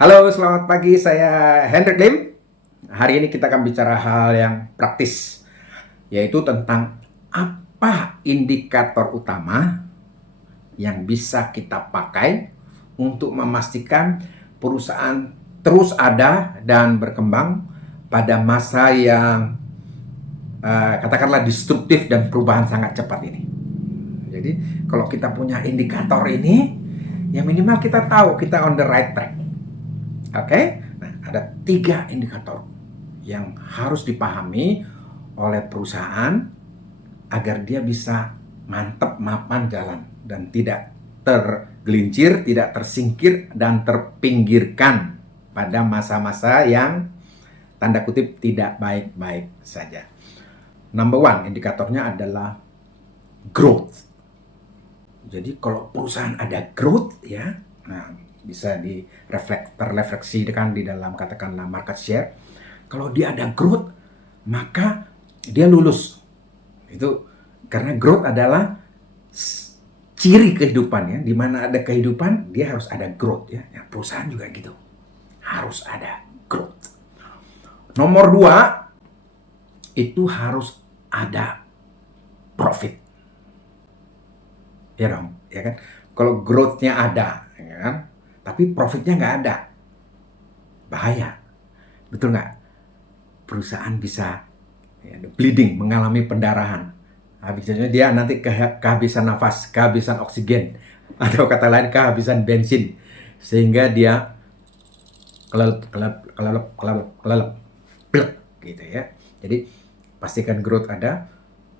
Halo, selamat pagi. Saya Hendrik Lim. Hari ini kita akan bicara hal yang praktis, yaitu tentang apa indikator utama yang bisa kita pakai untuk memastikan perusahaan terus ada dan berkembang pada masa yang katakanlah disruptif dan perubahan sangat cepat ini. Jadi, kalau kita punya indikator ini, ya minimal kita tahu kita on the right track. Oke, nah ada 3 indikator yang harus dipahami oleh perusahaan agar dia bisa mantep mapan jalan dan tidak tergelincir, tidak tersingkir dan terpinggirkan pada masa-masa yang tanda kutip tidak baik-baik saja. Number one, indikatornya adalah growth. Jadi kalau perusahaan ada growth ya, nah bisa terrefleksikan di dalam katakanlah market share. Kalau dia ada growth, maka dia lulus. Itu karena growth adalah ciri kehidupan ya. Di mana ada kehidupan, dia harus ada growth ya. Nah, perusahaan juga gitu. Harus ada growth. Nomor 2, itu harus ada profit. Ya dong, ya kan? Kalau growth-nya ada, ya kan? Tapi profitnya nggak ada, bahaya. Betul nggak? Perusahaan bisa ya, bleeding, mengalami pendarahan. Habisnya dia nanti kehabisan nafas, kehabisan oksigen, atau kata lain kehabisan bensin, sehingga dia kelelep, plek, gitu ya. Jadi pastikan growth ada,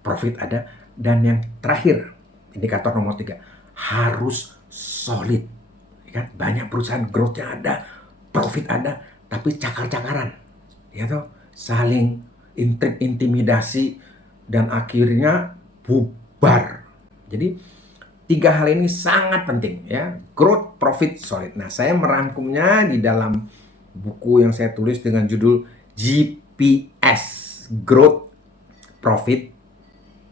profit ada, dan yang terakhir, indikator nomor 3, harus solid. Kan banyak perusahaan growth-nya ada, profit ada, tapi cakar-cakaran, ya toh, saling intimidasi dan akhirnya bubar. Jadi 3 hal ini sangat penting ya, growth, profit, solid. Nah, saya merangkumnya di dalam buku yang saya tulis dengan judul GPS, Growth, Profit,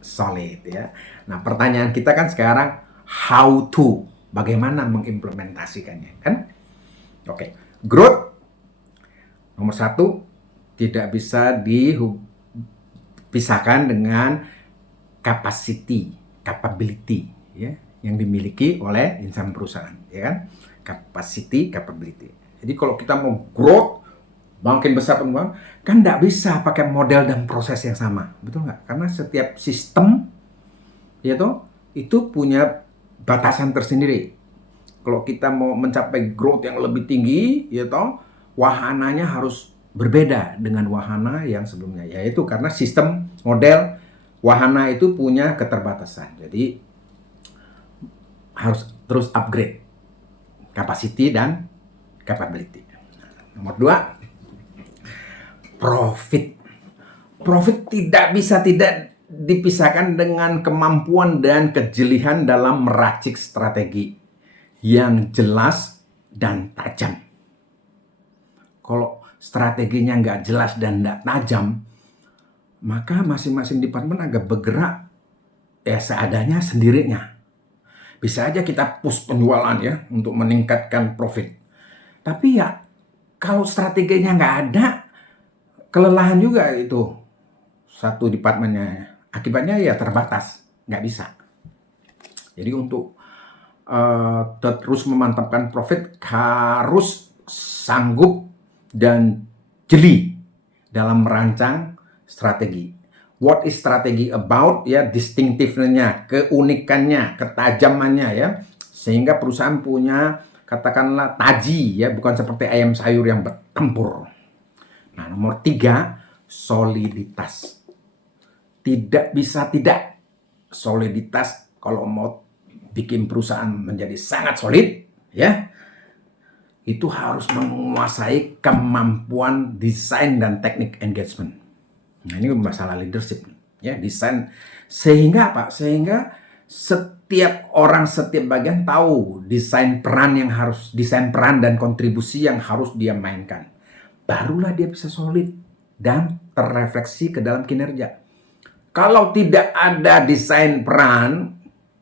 Solid ya. Nah, pertanyaan kita kan sekarang how to, bagaimana mengimplementasikannya kan? Oke, growth nomor 1 tidak bisa dipisahkan dengan capability ya, yang dimiliki oleh insan perusahaan ya kan? Capability. Jadi kalau kita mau growth makin besar penumpang, kan nggak bisa pakai model dan proses yang sama, betul nggak? Karena setiap sistem ya toh itu punya batasan tersendiri. Kalau kita mau mencapai growth yang lebih tinggi, ya toh, wahananya harus berbeda dengan wahana yang sebelumnya. Yaitu karena sistem model wahana itu punya keterbatasan. Jadi harus terus upgrade capacity dan capability. Nomor 2, profit. Profit tidak bisa tidak dipisahkan dengan kemampuan dan kejelihan dalam meracik strategi yang jelas dan tajam. Kalau strateginya nggak jelas dan nggak tajam, maka masing-masing departemen agak bergerak ya seadanya sendirinya. Bisa aja kita push penjualan ya untuk meningkatkan profit. Tapi ya kalau strateginya nggak ada, kelelahan juga itu satu departemennya. Akibatnya ya terbatas, nggak bisa. Jadi untuk terus memantapkan profit harus sanggup dan jeli dalam merancang strategi. What is strategi about ya, distinctiveness-nya, keunikannya, ketajamannya ya, sehingga perusahaan punya katakanlah taji ya, bukan seperti ayam sayur yang bertempur. Nah, nomor 3, soliditas. Tidak bisa tidak, soliditas kalau mau bikin perusahaan menjadi sangat solid ya, itu harus menguasai kemampuan desain dan teknik engagement. Nah, ini masalah leadership ya, desain. Sehingga apa? Sehingga setiap orang, setiap bagian tahu desain peran dan kontribusi yang harus dia mainkan. Barulah dia bisa solid dan terrefleksi ke dalam kinerja. Kalau tidak ada desain peran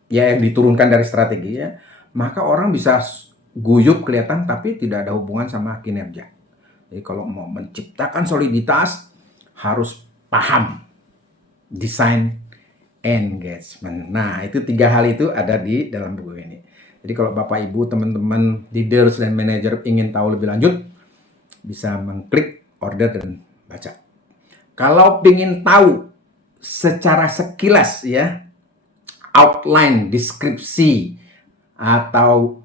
ya yang diturunkan dari strategi ya, maka orang bisa guyup kelihatan tapi tidak ada hubungan sama kinerja. Jadi kalau mau menciptakan soliditas harus paham desain engagement. Nah, itu 3 hal itu ada di dalam buku ini. Jadi kalau Bapak Ibu, teman-teman leaders dan manager ingin tahu lebih lanjut, bisa mengklik order dan baca. Kalau ingin tahu secara sekilas ya, outline, deskripsi, atau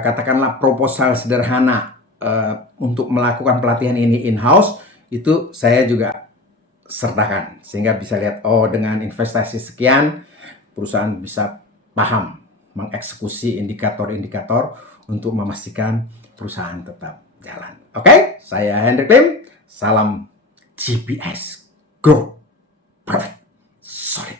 katakanlah proposal sederhana untuk melakukan pelatihan ini in-house, itu saya juga sertakan sehingga bisa lihat, oh dengan investasi sekian perusahaan bisa paham mengeksekusi indikator-indikator untuk memastikan perusahaan tetap jalan. Oke, saya Hendrik Lim, salam GPS, Grow Profit Solid.